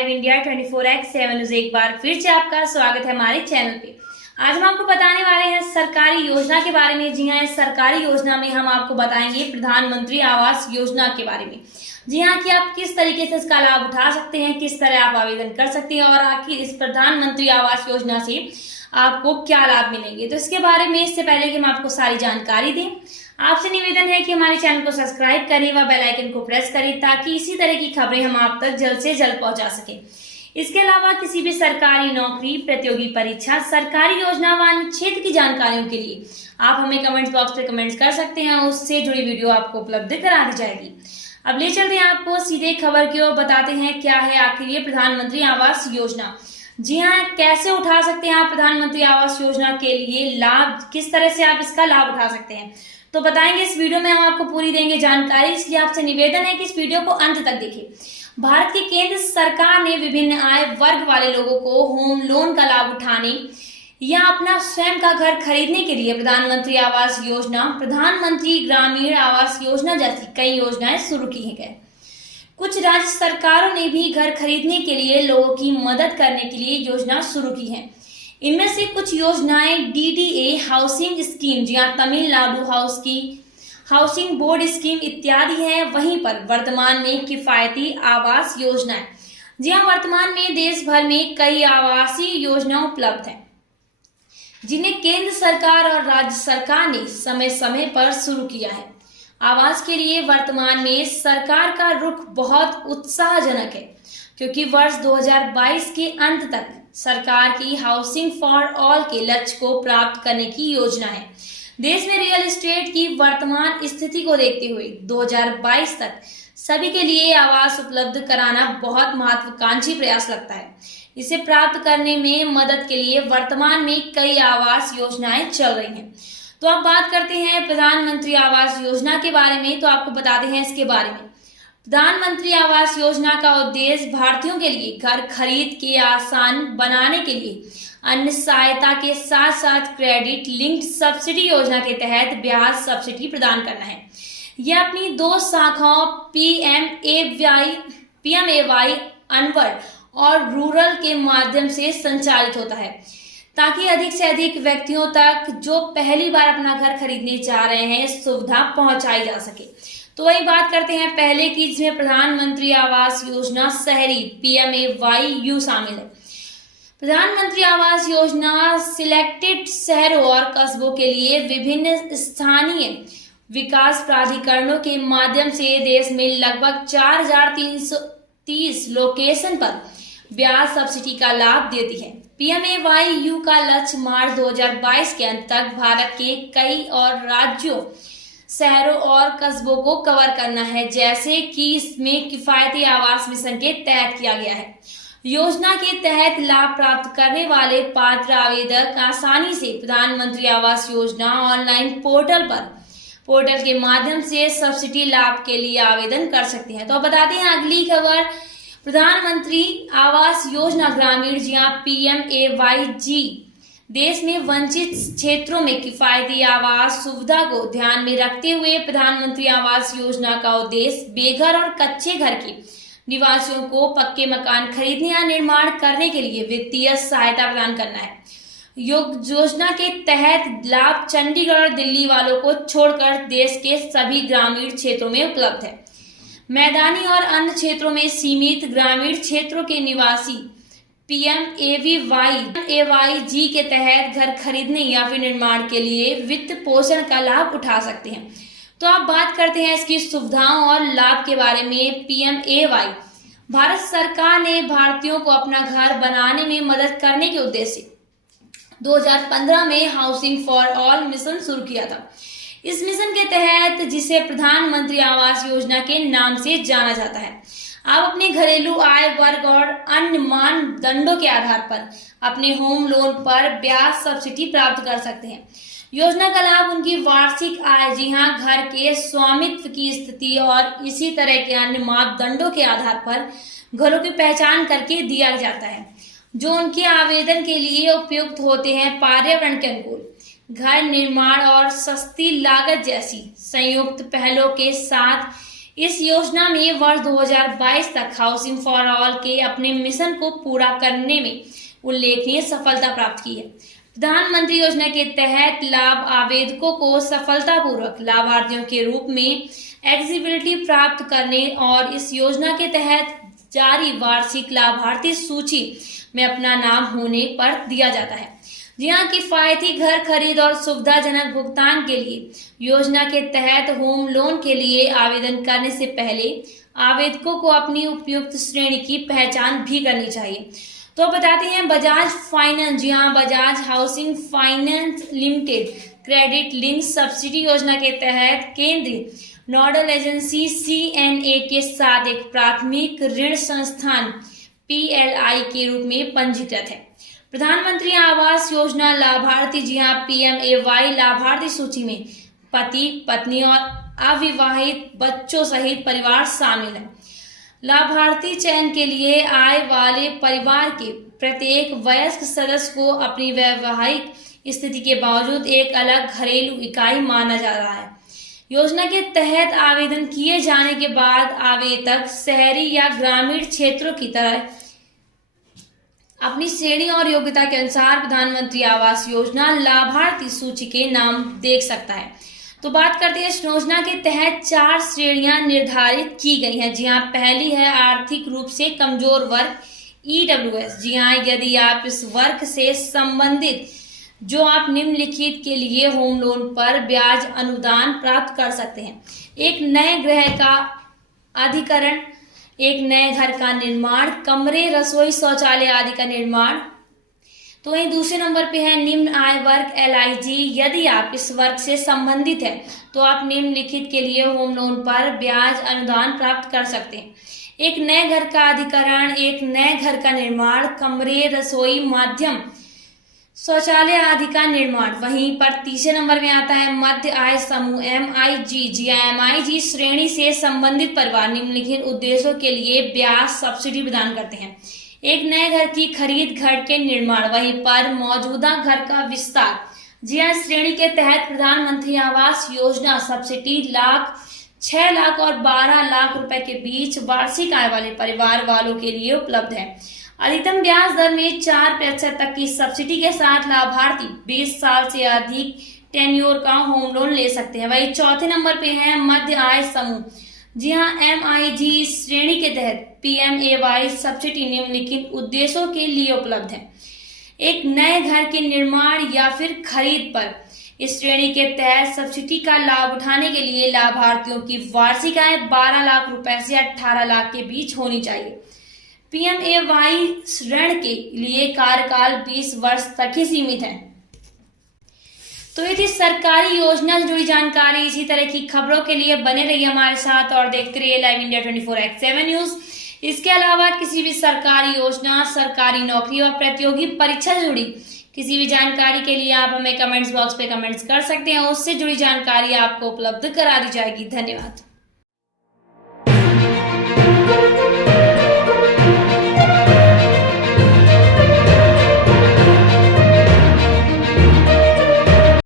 Live India 24x7 news एक बार फिर से आपका स्वागत है हमारे चैनल पे। आज हम आपको बताने वाले हैं सरकारी योजना के बारे में। जी हाँ, इस सरकारी योजना में हम आपको बताएंगे प्रधानमंत्री आवास योजना के बारे में। जी हाँ, कि आप किस तरीके से इसका लाभ उठा सकते हैं, किस तरह आप आवेदन कर सकते हैं और आखिर इस प्रधानमंत्री आवास योजना से आपको क्या लाभ मिलेंगे। तो इसके बारे में इससे पहले कि हम आपको सारी जानकारी दें, आपसे निवेदन है कि हमारे चैनल को सब्सक्राइब करें व बेल आइकन को प्रेस करें ताकि इसी तरह की खबरें हम आप तक जल्द से जल्द पहुंचा सकें। इसके अलावा किसी भी सरकारी नौकरी, प्रतियोगी परीक्षा, सरकारी योजना व अन्य क्षेत्र की जानकारियों के लिए आप हमें कमेंट बॉक्स में कमेंट्स कर सकते हैं, उससे जुड़ी वीडियो आपको उपलब्ध करा दी जाएगी। अब ले चलते हैं आपको सीधे खबर की ओर, बताते हैं क्या है आखिर ये प्रधानमंत्री आवास योजना। जी हाँ, कैसे उठा सकते हैं आप प्रधानमंत्री आवास योजना के लिए लाभ, किस तरह से आप इसका लाभ उठा सकते हैं, तो बताएंगे इस वीडियो में। हम आपको पूरी देंगे जानकारी, इसलिए आपसे निवेदन है कि इस वीडियो को अंत तक देखें। भारत की केंद्र सरकार ने विभिन्न आय वर्ग वाले लोगों को होम लोन का लाभ उठाने या अपना स्वयं का घर खरीदने के लिए प्रधानमंत्री आवास योजना, प्रधानमंत्री ग्रामीण आवास योजना जैसी कई योजनाएं शुरू की गई। कुछ राज्य सरकारों ने भी घर खरीदने के लिए लोगों की मदद करने के लिए योजना शुरू की है। इनमें से कुछ योजनाएं डीडीए हाउसिंग स्कीम, जी हाँ, तमिलनाडु हाउसिंग बोर्ड स्कीम इत्यादि है। वहीं पर वर्तमान में किफायती आवास योजनाएं, जी हाँ, वर्तमान में देश भर में कई आवासीय योजना उपलब्ध हैं जिन्हें केंद्र सरकार और राज्य सरकार ने समय समय पर शुरू किया है। आवास के लिए वर्तमान में सरकार का रुख बहुत उत्साहजनक है, क्योंकि वर्ष 2022 के अंत तक सरकार की हाउसिंग फॉर ऑल के लक्ष्य को प्राप्त करने की योजना है। देश में रियल एस्टेट की वर्तमान स्थिति को देखते हुए 2022 तक सभी के लिए आवास उपलब्ध कराना बहुत महत्वाकांक्षी प्रयास लगता है। इसे प्राप्त करने में मदद के लिए वर्तमान में कई आवास योजनाएं चल रही हैं। तो अब बात करते हैं प्रधानमंत्री आवास योजना के बारे में, तो आपको बताते हैं इसके बारे में। प्रधानमंत्री आवास योजना का उद्देश्य भारतीयों के लिए घर खरीद के आसान बनाने के लिए अन्य सहायता के साथ साथ क्रेडिट लिंक्ड सब्सिडी योजना के तहत ब्याज सब्सिडी प्रदान करना है। यह अपनी दो शाखाओं पीएमएवाई अनवर और रूरल के माध्यम से संचालित होता है, ताकि अधिक से अधिक व्यक्तियों तक जो पहली बार अपना घर खरीदने जा रहे हैं सुविधा पहुंचाई जा सके। तो वही बात करते हैं पहले की, जिसमें प्रधानमंत्री आवास योजना शहरी पीएमएवाई शामिल है। प्रधानमंत्री आवास योजना सिलेक्टेड शहरों और कस्बों के लिए विभिन्न स्थानीय विकास प्राधिकरणों के माध्यम से देश में लगभग 4330 लोकेशन पर ब्याज सब्सिडी का लाभ देती है। पीएमएवाई का लक्ष्य मार्च 2022 के अंत तक भारत के कई और राज्यों, शहरों और कस्बों को कवर करना है, जैसे कि इसमें किफायती आवास मिशन के तहत किया गया है। योजना के तहत लाभ प्राप्त करने वाले पात्र आवेदक आसानी से प्रधानमंत्री आवास योजना ऑनलाइन पोर्टल के माध्यम से सब्सिडी लाभ के लिए आवेदन कर सकते हैं। तो अब बताते हैं अगली खबर, प्रधानमंत्री आवास योजना ग्रामीण, जी हाँ, पीएमएवाई देश में वंचित क्षेत्रों में किफायती आवास सुविधा को ध्यान में रखते हुए प्रधानमंत्री आवास योजना का उद्देश्य बेघर और कच्चे घर के निवासियों को पक्के मकान खरीदने या निर्माण करने के लिए वित्तीय सहायता प्रदान करना है। योजना के तहत लाभ चंडीगढ़ और दिल्ली वालों को छोड़कर देश के सभी ग्रामीण क्षेत्रों में उपलब्ध है। मैदानी और अन्य क्षेत्रों में सीमित ग्रामीण क्षेत्रों के निवासी पीएमएवाई के तहत घर खरीदने या फिर निर्माण के लिए वित्त पोषण का लाभ उठा सकते हैं। तो आप बात करते हैं इसकी सुविधाओं और लाभ के बारे में। पीएमएवाई भारत सरकार ने भारतीयों को अपना घर बनाने में मदद करने के उद्देश्य से 2015 में हाउसिंग फॉर ऑल मिशन शुरू किया था। इस मिशन के तहत, जिसे प्रधानमंत्री आवास योजना के नाम से जाना जाता है, आप अपने घरेलू आय वर्ग और अन्य मानदंडों के आधार पर अपने होम लोन पर ब्याज सब्सिडी प्राप्त कर सकते हैं। योजना का लाभ उनकी वार्षिक आय, जी हाँ, घर के स्वामित्व की स्थिति और इसी तरह के अन्य मापदंडों के आधार पर घरों की पहचान करके दिया जाता है, जो उनके आवेदन के लिए उपयुक्त होते हैं। पर्यावरण के अनुकूल घर निर्माण और सस्ती लागत जैसी संयुक्त पहलों के साथ इस योजना में वर्ष 2022 तक हाउसिंग फॉर ऑल के अपने मिशन को पूरा करने में उल्लेखनीय सफलता प्राप्त की है। प्रधानमंत्री योजना के तहत लाभ आवेदकों को सफलतापूर्वक लाभार्थियों के रूप में एलिजिबिलिटी प्राप्त करने और इस योजना के तहत जारी वार्षिक लाभार्थी सूची में अपना नाम होने पर दिया जाता है। जी हाँ, किफायती घर खरीद और सुविधाजनक भुगतान के लिए योजना के तहत होम लोन के लिए आवेदन करने से पहले आवेदकों को अपनी उपयुक्त श्रेणी की पहचान भी करनी चाहिए। तो बताते हैं बजाज फाइनेंस, जी हाँ, Bajaj housing finance limited credit link subsidy योजना के तहत केंद्रीय नोडल एजेंसी CNA के साथ एक प्राथमिक ऋण संस्थान PLI के रूप में पंजीकृत है। प्रधानमंत्री आवास योजना लाभार्थी, जी हाँ, PMAY लाभार्थी सूची में पति, पत्नी और अविवाहित बच्चों सहित परिवार शामिल है। लाभार्थी चयन के लिए आय वाले परिवार के प्रत्येक वयस्क सदस्य को अपनी वैवाहिक स्थिति के बावजूद एक अलग घरेलू इकाई माना जा रहा है। योजना के तहत आवेदन किए जाने के बाद आवेदक शहरी या ग्रामीण क्षेत्रों की तरह अपनी श्रेणी और योग्यता के अनुसार प्रधानमंत्री आवास योजना लाभार्थी सूची के नाम देख सकता है। तो बात करते हैं इस योजना के तहत 4 श्रेणियां निर्धारित की गई हैं। जी हाँ, पहली है आर्थिक रूप से कमजोर वर्ग EWS। जी हाँ, यदि आप इस वर्ग से संबंधित जो आप निम्नलिखित के लिए होम लोन पर ब्याज अनुदान प्राप्त कर सकते हैं। एक नए गृह का अधिकरण, एक नए घर का निर्माण, कमरे, रसोई, शौचालय आदि का निर्माण। तो वहीं दूसरे नंबर पे है निम्न आय वर्ग LIG। यदि आप इस वर्ग से संबंधित हैं तो आप निम्नलिखित के लिए होम लोन पर ब्याज अनुदान प्राप्त कर सकते हैं। एक नए घर का अधिकरण, एक नए घर का निर्माण, कमरे, रसोई, माध्यम, शौचालय आदि का निर्माण। वहीं पर तीसरे नंबर में आता है मध्य आय समूह MIG। जी MIG श्रेणी से संबंधित परिवार निम्नलिखित उद्देश्यों के लिए ब्याज सब्सिडी प्रदान करते हैं। एक नए घर की खरीद, घर के निर्माण, वहीं पर मौजूदा घर का विस्तार। जी हाँ, श्रेणी के तहत प्रधानमंत्री आवास योजना सब्सिडी 6 लाख और 12 लाख रुपए के बीच वार्षिक आय वाले परिवार वालों के लिए उपलब्ध है। अधिकतम ब्याज दर में 4% तक की सब्सिडी के साथ लाभार्थी 20 साल से अधिक टेन्योर का होम लोन ले सकते हैं। वही चौथे नंबर पे है मध्य आय समूह। जी हाँ, MIG श्रेणी के तहत PMAY सब्सिडी निम्नलिखित उद्देश्यों के लिए उपलब्ध है। एक नए घर के निर्माण या फिर खरीद पर इस श्रेणी के तहत सब्सिडी का लाभ उठाने के लिए लाभार्थियों की वार्षिक आय 12 लाख रुपए से 18 लाख के बीच होनी चाहिए। PMAY ऋण के लिए कार्यकाल 20 वर्ष तक ही सीमित है। तो ये थी सरकारी योजना से जुड़ी जानकारी। इसी तरह की खबरों के लिए बने रहिए हमारे साथ और देखते रहिए लाइव इंडिया 24/7 न्यूज। इसके अलावा किसी भी सरकारी योजना, सरकारी नौकरी और प्रतियोगी परीक्षा से जुड़ी किसी भी जानकारी के लिए आप हमें कमेंट्स बॉक्स पे कमेंट्स कर सकते हैं। उससे जुड़ी जानकारी आपको उपलब्ध करा दी जाएगी। धन्यवाद।